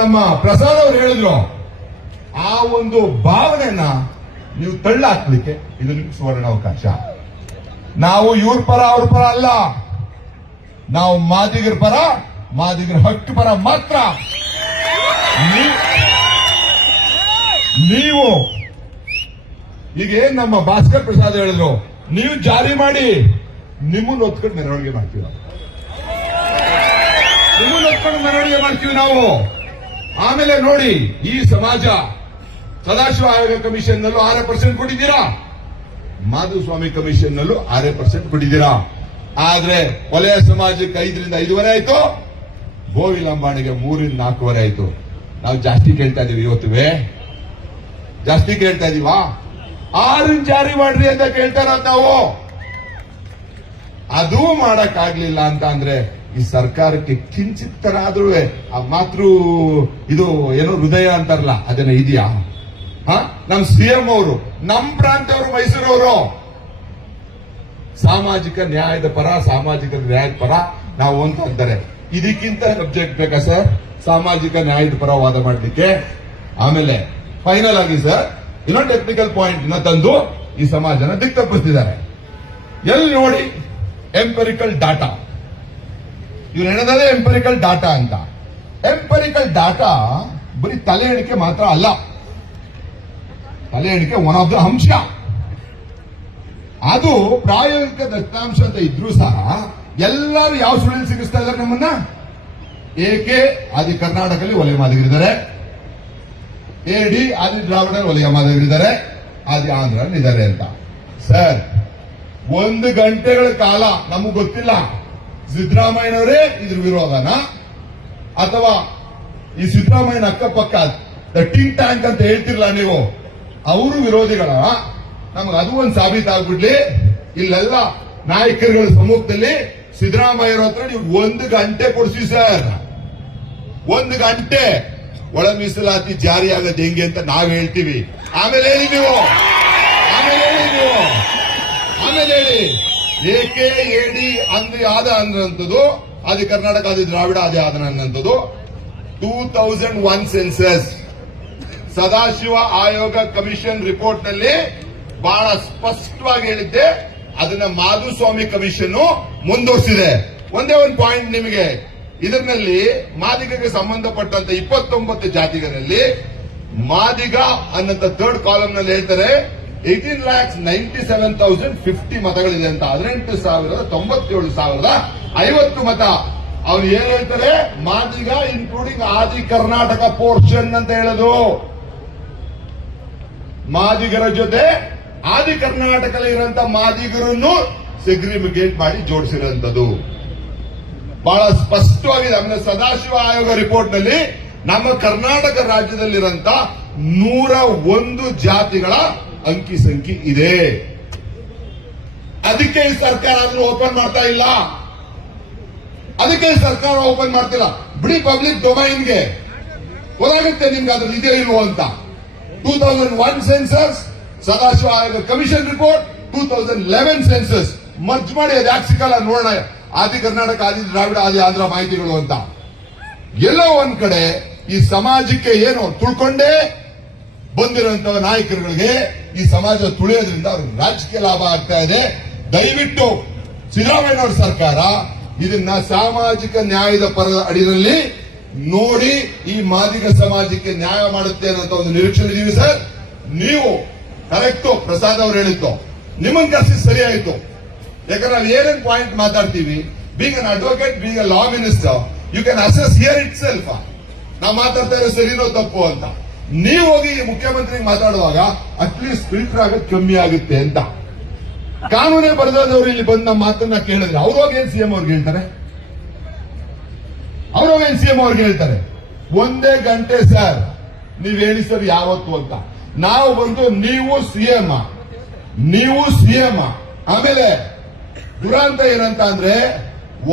ನಮ್ಮ ಪ್ರಸಾದ್ ಅವರು ಹೇಳಿದ್ರು, ಆ ಒಂದು ಭಾವನೆನ ನೀವು ತಳ್ಳಾಕ್ಲಿಕ್ಕೆ ಇದು ನಿಮ್ಗೆ ಸುವರ್ಣ ಅವಕಾಶ. ನಾವು ಇವ್ರ ಪರ ಅವ್ರ ಪರ ಅಲ್ಲ, ನಾವು ಮಾದಿಗರ ಪರ, ಮಾದಿಗರ ಹಕ್ಕು ಪರ ಮಾತ್ರ. ನೀವು ಈಗ ಏನ್ ನಮ್ಮ ಭಾಸ್ಕರ್ ಪ್ರಸಾದ್ ಹೇಳಿದ್ರು, ನೀವು ಜಾರಿ ಮಾಡಿ, ನಿಮ್ಮನ್ನು ಒತ್ಕೊಂಡು ಮೆರವಣಿಗೆ ಮಾಡ್ತೀವಿ ನಾವು, ನಿಮ್ಮನ್ನು ಒತ್ಕೊಂಡು ಮೆರವಣಿಗೆ ಮಾಡ್ತೀವಿ ನಾವು. ಆಮೇಲೆ ನೋಡಿ, ಈ ಸಮಾಜ ಸದಾಶಿವ ಆಯೋಗ ಕಮಿಷನ್ ನಲ್ಲೂ 6% ಕೊಟ್ಟಿದ್ದೀರಾ, ಮಾಧುಸ್ವಾಮಿ ಕಮಿಷನ್ ನಲ್ಲೂ 6% ಕೊಟ್ಟಿದ್ದೀರಾ. ಆದ್ರೆ ವಲಯ ಸಮಾಜಕ್ಕೆ 5ರಿಂದ 5.5 ಆಯ್ತು, ಗೋವಿಲ್ ಅಂಬಾಣಿಗೆ 3ರಿಂದ 4.5 ಆಯ್ತು. ನಾವು ಜಾಸ್ತಿ ಕೇಳ್ತಾ ಇದೀವಿ, ಇವತ್ತುವೆ ಜಾಸ್ತಿ ಕೇಳ್ತಾ ಇದೀವಾ? 6 ಜಾರಿ ಮಾಡ್ರಿ ಅಂತ ಕೇಳ್ತಾರ ನಾವು. ಅದೂ ಮಾಡಕ್ಕಾಗ್ಲಿಲ್ಲ ಅಂತ ಅಂದ್ರೆ ಈ ಸರ್ಕಾರಕ್ಕೆ ಕಿಂಚಿತ್ತರಾದ್ರೂ ಆ ಮಾತೃ ಇದು ಏನೋ ಹೃದಯ ಅಂತಾರಲ್ಲ, ಅದನ್ನ ಇದೆಯಾ? ನಮ್ ಸಿಎಂ ಅವರು, ನಮ್ ಪ್ರಾಂತವರು, ಮೈಸೂರವರು ಸಾಮಾಜಿಕ ನ್ಯಾಯದ ಪರ, ಸಾಮಾಜಿಕ ನ್ಯಾಯದ ಪರ ನಾವು ಅಂತ ಅಂತಾರೆ. ಇದಕ್ಕಿಂತ ಸಬ್ಜೆಕ್ಟ್ ಬೇಕಾ ಸರ್ ಸಾಮಾಜಿಕ ನ್ಯಾಯದ ಪರ ವಾದ ಮಾಡಲಿಕ್ಕೆ? ಆಮೇಲೆ ಫೈನಲ್ ಆಗಿ ಸರ್ ಇನ್ನೊಂದು ಟೆಕ್ನಿಕಲ್ ಪಾಯಿಂಟ್ ನ ತಂದು ಈ ಸಮಾಜನ ದಿಕ್ ತಪ್ಪಿಸ್ತಿದ್ದಾರೆ. ಎಲ್ಲಿ ನೋಡಿ ಎಂಪರಿಕಲ್ ಡಾಟಾ, ಇವ್ರು ಹೇಳೋದೇ ಎಂಪರಿಕಲ್ ಡಾಟಾ ಅಂತ. ಎಂಪರಿಕಲ್ ಡಾಟಾ ಬರೀ ತಲೆ ಎಣಿಕೆ ಮಾತ್ರ ಅಲ್ಲ, ತಲೆ ಎಣಿಕೆ ಒನ್ ಆಫ್ ದ ಅಂಶ. ಅದು ಪ್ರಾಯೋಗಿಕ ದತ್ತಾಂಶ ಅಂತ ಇದ್ರೂ ಸಹ ಎಲ್ಲರೂ ಯಾವ ಸುಳಿಲ್ ಸಿಗಿಸ್ತಾ ಇದ್ದಾರೆ ನಮ್ಮನ್ನ? ಏಕೆ ಆದಿ ಕರ್ನಾಟಕದಲ್ಲಿ ವಲಯ ಮಾದಿಗರಿದ್ದಾರೆ, AD ಆದಿ ದ್ರಾವಿಡ ವಲಯ ಮಾದಿಗರಿದ್ದಾರೆ, ಆದಿ ಆಂಧ್ರ ಇದ್ದಾರೆ ಅಂತ. ಸರ್ 1 ಗಂಟೆಗಳ ಕಾಲ ನಮಗ್ ಗೊತ್ತಿಲ್ಲ ಸಿದ್ದರಾಮಯ್ಯನವರೇ ಇದ್ರ ವಿರೋಧನ ಅಥವಾ ಈ ಸಿದ್ದರಾಮಯ್ಯನ ಅಕ್ಕಪಕ್ಕ ಥಿಂಕ್ ಟ್ಯಾಂಕ್ ಅಂತ ಹೇಳ್ತಿರ್ಲ ನೀವು, ಅವರು ವಿರೋಧಿಗಳ? ನಮಗೆ ಅದು ಒಂದು ಸಾಬೀತಾಗ್ಬಿಡ್ಲಿ. ಇಲ್ಲೆಲ್ಲ ನಾಯಕರುಗಳ ಸಮ್ಮುಖದಲ್ಲಿ ಸಿದ್ದರಾಮಯ್ಯರ ಹತ್ರ ನೀವು 1 ಗಂಟೆ ಕೊಡಿಸಿ ಸರ್, 1 ಗಂಟೆ ಒಳ ಮೀಸಲಾತಿ ಜಾರಿ ಆಗದೆ ಹೆಂಗೆ ಅಂತ ನಾವ್ ಹೇಳ್ತೀವಿ. ಆಮೇಲೆ ಹೇಳಿ ನೀವು, ಆಮೇಲೆ ಹೇಳಿ ಏಕೆ AD ಅಂದ್ರಿ ಆದ ಅನ್ನಂಥದ್ದು, ಆದಿ ಕರ್ನಾಟಕ ಆದಿ ದ್ರಾವಿಡ ಆದಿ ಆದನ ಅನ್ನಂಥದ್ದು 2001 ಸೆನ್ಸಸ್ ಸದಾಶಿವ ಆಯೋಗ ಕಮಿಷನ್ ರಿಪೋರ್ಟ್ ನಲ್ಲಿ ಬಹಳ ಸ್ಪಷ್ಟವಾಗಿ ಹೇಳಿದ್ದೆ. ಅದನ್ನ ಮಾಧುಸ್ವಾಮಿ ಕಮಿಷನ್ ಮುಂದುವರಿಸಿದೆ. ಒಂದೇ ಒಂದು ಪಾಯಿಂಟ್ ನಿಮಗೆ, ಇದರಲ್ಲಿ ಮಾದಿಗಗೆ ಸಂಬಂಧಪಟ್ಟಂತ 29 ಜಾತಿಗಳಲ್ಲಿ ಮಾದಿಗ ಅನ್ನಂತ 3rd ಕಾಲಮ್ ನಲ್ಲಿ ಹೇಳ್ತಾರೆ 18,97,050 ಮತಗಳಿದೆ ಅಂತ. 18,97,050 ಮತ. ಅವ್ರು ಏನ್ ಹೇಳ್ತಾರೆ? ಮಾದಿಗ ಇನ್ಕ್ಲೂಡಿಂಗ್ ಆದಿ ಕರ್ನಾಟಕ ಪೋರ್ಷನ್ ಅಂತ ಹೇಳೋದು. ಮಾದಿಗರ ಜೊತೆ ಆದಿ ಕರ್ನಾಟಕದಲ್ಲಿ ಇರುವಂತ ಮಾದಿಗರನ್ನು ಸೆಗ್ರಿಗೇಟ್ ಮಾಡಿ ಜೋಡಿಸಿರುವಂತದ್ದು ಬಹಳ ಸ್ಪಷ್ಟವಾಗಿದೆ. ಆಮೇಲೆ ಸದಾಶಿವ ಆಯೋಗ ರಿಪೋರ್ಟ್ ನಲ್ಲಿ ನಮ್ಮ ಕರ್ನಾಟಕ ರಾಜ್ಯದಲ್ಲಿರುವಂತ 101 ಜಾತಿಗಳ ಅಂಕಿ ಸಂಖ್ಯೆ ಇದೆ. ಅದಕ್ಕೆ ಈ ಸರ್ಕಾರ ಅದನ್ನು ಓಪನ್ ಮಾಡ್ತಾ ಇಲ್ಲ, ಅದಕ್ಕೆ ಸರ್ಕಾರ ಓಪನ್ ಮಾಡ್ತಿಲ್ಲ. ಬಿಡಿ ಪಬ್ಲಿಕ್ ಡೊಮೈನ್ಗೆ ಗೊತ್ತಾಗುತ್ತೆ ನಿಮ್ಗೆ ಅದ್ರ ಇದೆಯೋ ಇಲ್ವೋ ಅಂತ. 2001 ಸೆನ್ಸಸ್, ಸದಾಶಿವ ಆಯೋಗ ಕಮಿಷನ್ ರಿಪೋರ್ಟ್, 2011 ಸೆನ್ಸಸ್ ಮರ್ಜ್ ಮಾಡಿ ಅದು ಯಾಕೆ ಸಿಕ್ಕಲ್ಲ ನೋಡೋಣ. ಆದಿ ಕರ್ನಾಟಕ, ಆದಿ ದ್ರಾವಿಡ, ಆದಿ ಆಂಧ್ರ ಮಾಹಿತಿಗಳು ಅಂತ ಎಲ್ಲೋ ಒಂದ್ ಕಡೆ ಈ ಸಮಾಜಕ್ಕೆ ಏನು ತುಳ್ಕೊಂಡೇ ಬಂದಿರುವಂತ ನಾಯಕರುಗಳಿಗೆ ಈ ಸಮಾಜ ತುಳಿಯೋದ್ರಿಂದ ಅವ್ರಿಗೆ ರಾಜಕೀಯ ಲಾಭ ಆಗ್ತಾ ಇದೆ. ದಯವಿಟ್ಟು ಸಿದ್ದರಾಮಯ್ಯನವರ ಸರ್ಕಾರ ಇದನ್ನ ಸಾಮಾಜಿಕ ನ್ಯಾಯದ ಪರದ ಅಡಿಯಲ್ಲಿ ನೋಡಿ ಈ ಮಾದಿಗ ಸಮಾಜಕ್ಕೆ ನ್ಯಾಯ ಮಾಡುತ್ತೆ ಅನ್ನೋ ಒಂದು ನಿರೀಕ್ಷೆ ಇದೀವಿ ಸರ್. ನೀವು ಕರೆಕ್ಟು ಪ್ರಸಾದ್ ಅವರು ಹೇಳಿತ್ತು, ನಿಮ್ಮನ್ನ ಕರೆಸಿ ಸರಿ ಆಯ್ತು. ಯಾಕಂದ್ರೆ ನಾವು ಏನೇನ್ ಪಾಯಿಂಟ್ ಮಾತಾಡ್ತೀವಿ, being an advocate, being a law minister, you can assess here itself. ನಾವು ಮಾತಾಡ್ತಾ ಇರೋ ಸರಿನೋ ತಪ್ಪು ಅಂತ. ನೀವು ಹೋಗಿ ಮುಖ್ಯಮಂತ್ರಿಗೆ ಮಾತಾಡುವಾಗ ಅಟ್ಲೀಸ್ಟ್ ಫಿಲ್ಟರ್ ಆಗೋದು ಕಮ್ಮಿ ಆಗುತ್ತೆ ಅಂತ. ಕಾನೂನೇ ಬರೆದವರು ಇಲ್ಲಿ ಬಂದು ನಮ್ಮ ಮಾತನ್ನ ಕೇಳಿದ್ರೆ ಅವ್ರೋಗಿ ಏನ್ ಸಿಎಂ ಅವ್ರಿಗೆ ಹೇಳ್ತಾರೆ, ಅವ್ರೋಗೇನ್ ಸಿಎಂ ಅವ್ರಿಗೆ ಹೇಳ್ತಾರೆ 1 ಗಂಟೆ ಸರ್ ನೀವ್ ಹೇಳಿ ಸರ್ ಯಾವತ್ತು ಅಂತ. ನಾವು ಬಂದು ನೀವು ಸಿಎಂ. ಆಮೇಲೆ ದುರಂತ ಏನಂತ ಅಂದ್ರೆ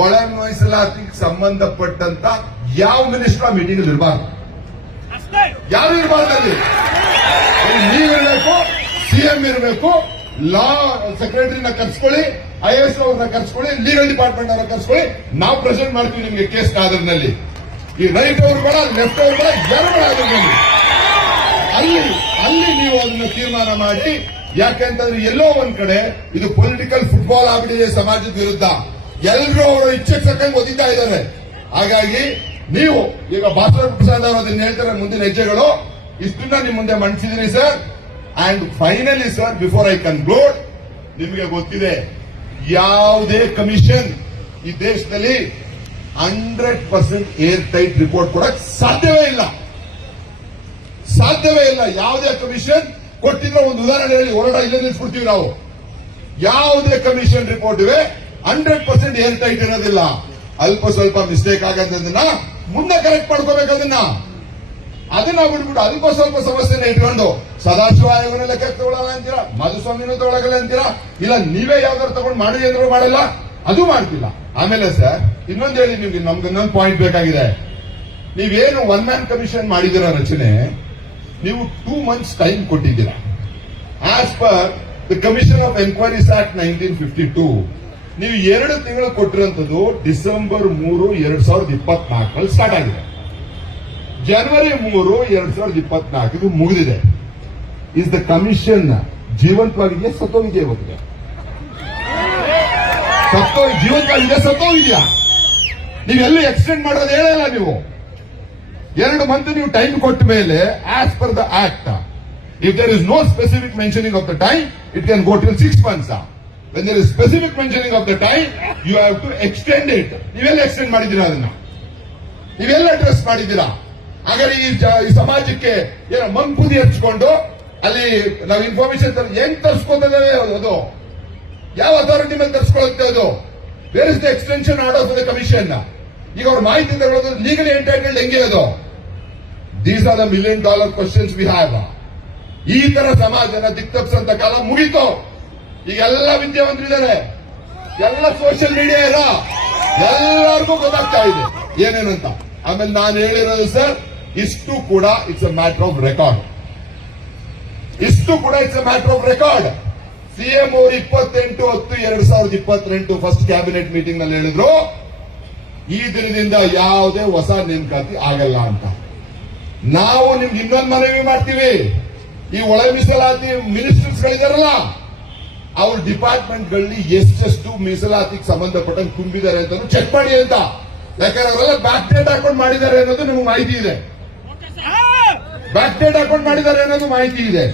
ಒಳ ಮೀಸಲಾತಿಗೆ ಸಂಬಂಧಪಟ್ಟಂತ ಯಾವ ಮಿನಿಸ್ಟರ್ ಮೀಟಿಂಗ್ ಇರಬಾರ್ದು, ಯಾರು ಇರಬಾರ್ದಲ್ಲಿ. ನೀವಿರಬೇಕು, ಸಿಎಂ ಇರಬೇಕು, ಲಾ ಸೆಕ್ರೆಟರಿನ ಕರ್ಸ್ಕೊಳ್ಳಿ, IAS ಅವ್ರನ್ನ ಕರ್ಸ್ಕೊಳ್ಳಿ, ಲೀಗಲ್ ಡಿಪಾರ್ಟ್ಮೆಂಟ್ ಅವ್ರನ್ನ ಕರ್ಸ್ಕೊಳ್ಳಿ, ನಾವು ಪ್ರೆಸೆಂಟ್ ಮಾಡ್ತೀವಿ ನಿಮ್ಗೆ ಕೇಸ್ ಆಧಾರದಲ್ಲಿ. ಈ ರೈಟ್ ಅವರು ಬೇಡ, ಲೆಫ್ಟ್ ಅವರು ಬೇಡ, ಯಾರು ಬೇಡ ಅದರಲ್ಲಿ. ಅಲ್ಲಿ ನೀವು ಅದನ್ನ ತೀರ್ಮಾನ ಮಾಡಿ. ಯಾಕೆಂತಂದ್ರೆ ಎಲ್ಲೋ ಒಂದ್ ಕಡೆ ಇದು ಪೊಲಿಟಿಕಲ್ ಫುಟ್ಬಾಲ್ ಆಗ್ಬಿಟ್ಟಿದೆ ಸಮಾಜದ ವಿರುದ್ಧ. ಎಲ್ಲರೂ ಅವರು ಇಚ್ಛೆ ತಕ್ಕಂಗೆ ಓದಿತಾ ಇದ್ದಾರೆ. ಹಾಗಾಗಿ ನೀವು ಈಗ ಭಾಸ್ಕರ್ ಪ್ರಸಾದ್ ಅವರು ಅದನ್ನ ಹೇಳ್ತಾರೆ, ಮುಂದಿನ ಹೆಜ್ಜೆಗಳು ಇಷ್ಟನ್ನ ನಿಮ್ ಮುಂದೆ ಮಂಡಿಸಿದೀನಿ sir. And finally sir, before I conclude, ನಿಮಗೆ ಗೊತ್ತಿದೆ ಯಾವುದೇ ಕಮಿಷನ್ ಈ ದೇಶದಲ್ಲಿ 100% ಏರ್ ಟೈಟ್ ರಿಪೋರ್ಟ್ ಕೊಡಕ್ ಸಾಧ್ಯವೇ ಇಲ್ಲ. ಯಾವುದೇ ಕಮಿಷನ್ ಕೊಟ್ಟಿದ್ರೆ ಒಂದು ಉದಾಹರಣೆ ಹೇಳಿ, ಹೊರಡ ಇಲ್ಲೇ ನಿಲ್ಸ್ಬಿಡ್ತೀವಿ ನಾವು. ಯಾವುದೇ ಕಮಿಷನ್ ರಿಪೋರ್ಟ್ ಇವೆ 100% ಏರ್ ಟೈಟ್ ಇರೋದಿಲ್ಲ. ಅಲ್ಪ ಸ್ವಲ್ಪ ಮಿಸ್ಟೇಕ್ ಆಗತ್ತದನ್ನ ಮುಂದೆ ಕರೆಕ್ಟ್ ಮಾಡ್ಕೋಬೇಕು. ಅದನ್ನ ಬಿಟ್ಬಿಟ್ಟು ಅಲ್ಪ ಸ್ವಲ್ಪ ಸಮಸ್ಯೆನ ಇಟ್ಕೊಂಡು ಸದಾಶಿವ ಆಯೋಗನ ಲೆಕ್ಕ ತಗೊಳ್ಳಲ್ಲ ಅಂತೀರಾ, ಮಧುಸ್ವಾಮಿನೂ ತಗೊಳಗಲ್ಲ ಅಂತೀರಾ, ಇಲ್ಲ ನೀವೇ ಯಾವ್ದಾರು ತಗೊಂಡು ಮಾಡಿ ಅಂದ್ರೂ ಮಾಡಲ್ಲ, ಅದು ಮಾಡ್ತಿಲ್ಲ. ಆಮೇಲೆ ಸರ್ ಇನ್ನೊಂದು ಹೇಳಿ, ನಿಮ್ಗೆ ನಮ್ಗೆ ಇನ್ನೊಂದು ಪಾಯಿಂಟ್ ಬೇಕಾಗಿದೆ. ನೀವೇನು ಒನ್ ಮ್ಯಾನ್ ಕಮಿಷನ್ ಮಾಡಿದಿರ ರಚನೆ, ನೀವು 2 months ಟೈಮ್ ಕೊಟ್ಟಿದ್ದೀರಾ. As per the commission of enquiries act 1952 ನೀವು 2 ತಿಂಗಳು ಕೊಟ್ಟಿರುವಂತದ್ದು ಡಿಸೆಂಬರ್ 3, 2024 ಸ್ಟಾರ್ಟ್ ಆಗಿದೆ. ಜನವರಿ 3, 2024 ಮುಗಿದಿದೆ. ಇಸ್ ದ ಕಮಿಷನ್ ಜೀವಂತವಾಗಿದೆಯಾ ಸತ್ತೋಗಿದೆಯಾ? ಇವತ್ತಿಗೆ ಜೀವಂತವಾಗಿದೆಯಾ ಸತ್ತೋಗಿದೆಯಾ? ನೀವೆಲ್ಲೂ ಎಕ್ಸ್ಟೆಂಡ್ ಮಾಡೋದು ಹೇಳಲ್ಲ. ನೀವು 2 months ನೀವು ಟೈಮ್ ಕೊಟ್ಟ ಮೇಲೆ as per the act, if there is no specific mentioning of the time, it can go till 6 months. When there is specific mentioning of the time, you have to extend it. ನೀವೆಲ್ಲ extend ಮಾಡಿದ್ದೀರಾ? ಅದನ್ನ ನೀವೆಲ್ಲ address ಮಾಡಿದ್ದೀರಾ? ಹಾಗಾದ್ರೆ ಈ ಸಮಾಜಕ್ಕೆ ಏನೋ ಮಂಕುದಿ ಹಚ್ಕೊಂಡು ಅಲ್ಲಿ ನಾವು ಇನ್ಫಾರ್ಮೇಶನ್ ಹೆಂಗ್ ತರಿಸ್ಕೊತೇವೆ? ಅದು ಯಾವ ಅಥಾರಿಟಿ ಮೇಲೆ ತರಿಸ್ಕೊಳ್ಳುತ್ತೆ? ಅದು where is the extension order of the commission? ಈಗ ಅವ್ರ ಮಾಹಿತಿ ತಗೊಳ್ಳೋದು ಲೀಗಲಿ ಎಂಟೈಟಲ್ಡ್ ಹೆಂಗೆ? ಅದು these are the $1 million questions we have. ಈ ತರ ಸಮಾಜನ ದಿಕ್ತಪ್ಸಂತ ಕಾಲ ಮುಗೀತು. ಈಗ ಎಲ್ಲ ವಿದ್ಯಾವಂತರಿದ್ದಾರೆ, ಎಲ್ಲ ಸೋಷಿಯಲ್ ಮೀಡಿಯಾ ಇಲ್ಲ, ಎಲ್ಲರಿಗೂ ಗೊತ್ತಾಗ್ತಾ ಇದೆ ಏನೇನಂತ. ಆಮೇಲೆ ನಾನು ಹೇಳಿರೋದು ಸರ್, ಇಷ್ಟು ಕೂಡ it's a matter of record. CM ಅವರು 28/10/2028 ಫಸ್ಟ್ ಕ್ಯಾಬಿನೆಟ್ ಮೀಟಿಂಗ್ ನಲ್ಲಿ ಹೇಳಿದ್ರು, ಈ ದಿನದಿಂದ ಯಾವುದೇ ಹೊಸ ನೇಮಕಾತಿ ಆಗಲ್ಲ ಅಂತ. ನಾವು ನಿಮ್ಗೆ ಇನ್ನೊಂದು ಮನವಿ ಮಾಡ್ತೀವಿ. ಈ ಒಳ ಮೀಸಲಾತಿ ಮಿನಿಸ್ಟರ್ಸ್ ಗಳಿದಾರಲ್ಲ, ಅವ್ರ ಡಿಪಾರ್ಟ್ಮೆಂಟ್ಗಳಲ್ಲಿ ಎಷ್ಟೆಷ್ಟು ಮೀಸಲಾತಿಗೆ ಸಂಬಂಧಪಟ್ಟಂಗೆ ತುಂಬಿದ್ದಾರೆ ಅಂತ ಚೆಕ್ ಮಾಡಿ ಅಂತ. ಯಾಕಂದ್ರೆ ಅವರೆಲ್ಲ ಬ್ಯಾಕ್ ಡೇಟ್ ಹಾಕೊಂಡು ಮಾಡಿದ್ದಾರೆ ಅನ್ನೋದು ನಿಮ್ಗೆ ಮಾಹಿತಿ ಇದೆ.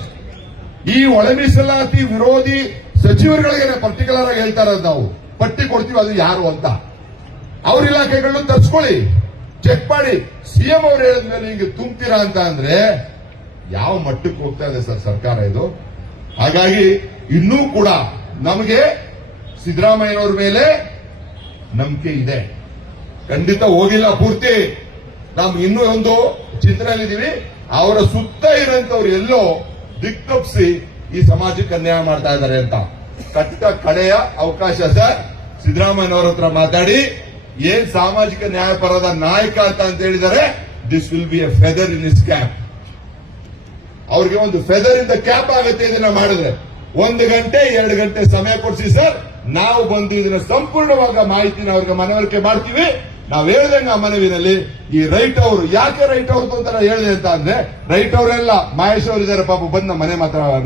ಈ ಒಳ ಮೀಸಲಾತಿ ವಿರೋಧಿ ಸಚಿವರುಗಳಿಗೆ ಪರ್ಟಿಕ್ಯುಲರ್ ಆಗಿ ಹೇಳ್ತಾ ಇರೋದು, ನಾವು ಪಟ್ಟಿ ಕೊಡ್ತೀವಿ ಅದು ಯಾರು ಅಂತ. ಅವ್ರ ಇಲಾಖೆಗಳನ್ನು ತರ್ಸ್ಕೊಳ್ಳಿ, ಚೆಕ್ ಮಾಡಿ. ಸಿಎಂ ಅವ್ರು ಹೇಳಿದ್ಮೇಲೆ ಹಿಂಗೆ ತುಂಬ್ತೀರಾ ಅಂತ ಅಂದ್ರೆ ಯಾವ ಮಟ್ಟಕ್ಕೆ ಹೋಗ್ತಾ ಇದೆ ಸರ್ ಸರ್ಕಾರ ಇದು? ಹಾಗಾಗಿ ಇನ್ನೂ ಕೂಡ ನಮಗೆ ಸಿದ್ದರಾಮಯ್ಯನವ್ರ ಮೇಲೆ ನಂಬಿಕೆ ಇದೆ. ಖಂಡಿತ ಹೋಗಿಲ್ಲ ಪೂರ್ತಿ. ನಾವು ಇನ್ನೂ ಒಂದು ಚಿಂತನೆಯಲ್ಲಿದ್ದೀವಿ. ಅವರ ಸುತ್ತ ಇರೋಂಥವ್ರು ಎಲ್ಲೋ ದಿಕ್ತಪ್ಪಿಸಿ ಈ ಸಮಾಜಕ್ಕೆ ಅನ್ಯಾಯ ಮಾಡ್ತಾ ಇದ್ದಾರೆ ಅಂತ. ಕಡೆಯ ಅವಕಾಶ ಸರ್, ಸಿದ್ದರಾಮಯ್ಯನವರ ಹತ್ರ ಮಾತಾಡಿ ಏನ್ ಸಾಮಾಜಿಕ ನ್ಯಾಯಪರದ ನಾಯಕ ಅಂತ ಹೇಳಿದ್ದಾರೆ. This will be A feather in is cap. ಅವ್ರಿಗೆ ಒಂದು ಫೆದರ್ ಇನ್ ದ ಕ್ಯಾಪ್ ಆಗುತ್ತೆ ಇದನ್ನ ಮಾಡಿದ್ರೆ. 1 ಗಂಟೆ 2 ಗಂಟೆ ಸಮಯ ಕೊಡಿಸಿ ಸರ್, ನಾವು ಬಂದು ಇದನ್ನ ಸಂಪೂರ್ಣವಾದ ಮಾಹಿತಿನ ಅವ್ರಿಗೆ ಮನವರಿಕೆ ಮಾಡ್ತೀವಿ. ನಾವು ಹೇಳ್ದಂಗ ಆ ಮನವಿನಲ್ಲಿ ಈ ರೈಟ್ ಅವರು ಯಾಕೆ ರೈಟ್ ಅವ್ರದ್ದು ಅಂತ ಹೇಳಿದೆ ಅಂತ ಅಂದ್ರೆ, ರೈಟ್ ಅವರೆಲ್ಲ ಮಹೇಶ್ ಅವರು ಇದ್ದಾರೆ ಪಾಪ, ಬಂದು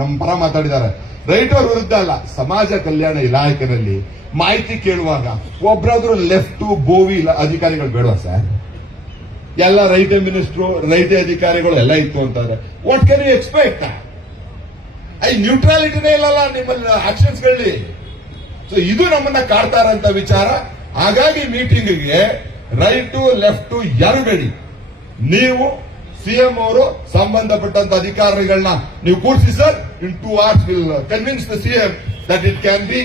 ನಮ್ಮ ಪರ ಮಾತಾಡಿದ್ದಾರೆ. ರೈಟ್ ಅವ್ರ ವಿರುದ್ಧ ಅಲ್ಲ, ಸಮಾಜ ಕಲ್ಯಾಣ ಇಲಾಖೆನಲ್ಲಿ ಮಾಹಿತಿ ಕೇಳುವಾಗ ಒಬ್ಬರಾದ್ರೂ ಲೆಫ್ಟ್ ಬೋವಿ ಅಧಿಕಾರಿಗಳು ಬೇಡವಾ ಸರ್? ಎಲ್ಲ ರೈಟೇ ಮಿನಿಸ್ಟ್ರು, ರೈಟೇ ಅಧಿಕಾರಿಗಳು ಎಲ್ಲ ಇತ್ತು ಅಂತಾರೆ. What can you expect? ನ್ಯೂಟ್ರಾಲಿಟಿನೇ ಇಲ್ಲಲ್ಲ ನಿಮ್ಮಲ್ಲಿ ಆಕ್ಷನ್ಸ್ಗಳಲ್ಲಿ. ಸೊ ಇದು ನಮ್ಮನ್ನ ಕಾಡ್ತಾ ಇರೋಂತ ವಿಚಾರ. ಹಾಗಾಗಿ ಮೀಟಿಂಗ್ಗೆ ರೈಟು ಲೆಫ್ಟ್ ಯಾರು ಬೇಡಿ. ನೀವು ಸಿಎಂ ಅವರು ಸಂಬಂಧಪಟ್ಟಂತ ಅಧಿಕಾರಿಗಳನ್ನ ನೀವು ಕೂರಿಸಿ sir. In 2 hours will convince the CM that it can be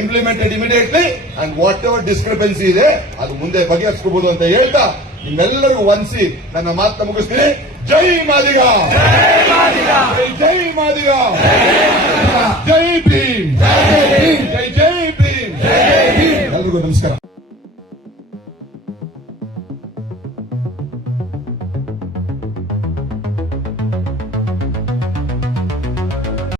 implemented immediately and what ever discrepancy ಇದೆ ಅದು ಮುಂದೆ ಬಗೆಹರಿಸಬಹುದು ಅಂತ ಹೇಳ್ತಾ ನಿಮ್ಮೆಲ್ಲರಿಗೂ ವಂದಿಸಿ ನನ್ನ ಮಾತನ್ನ ಮುಗಿಸ್ತೀನಿ. ಜೈ ಮಾದಿಗ, ಜೈ ಮಾದಿಗ.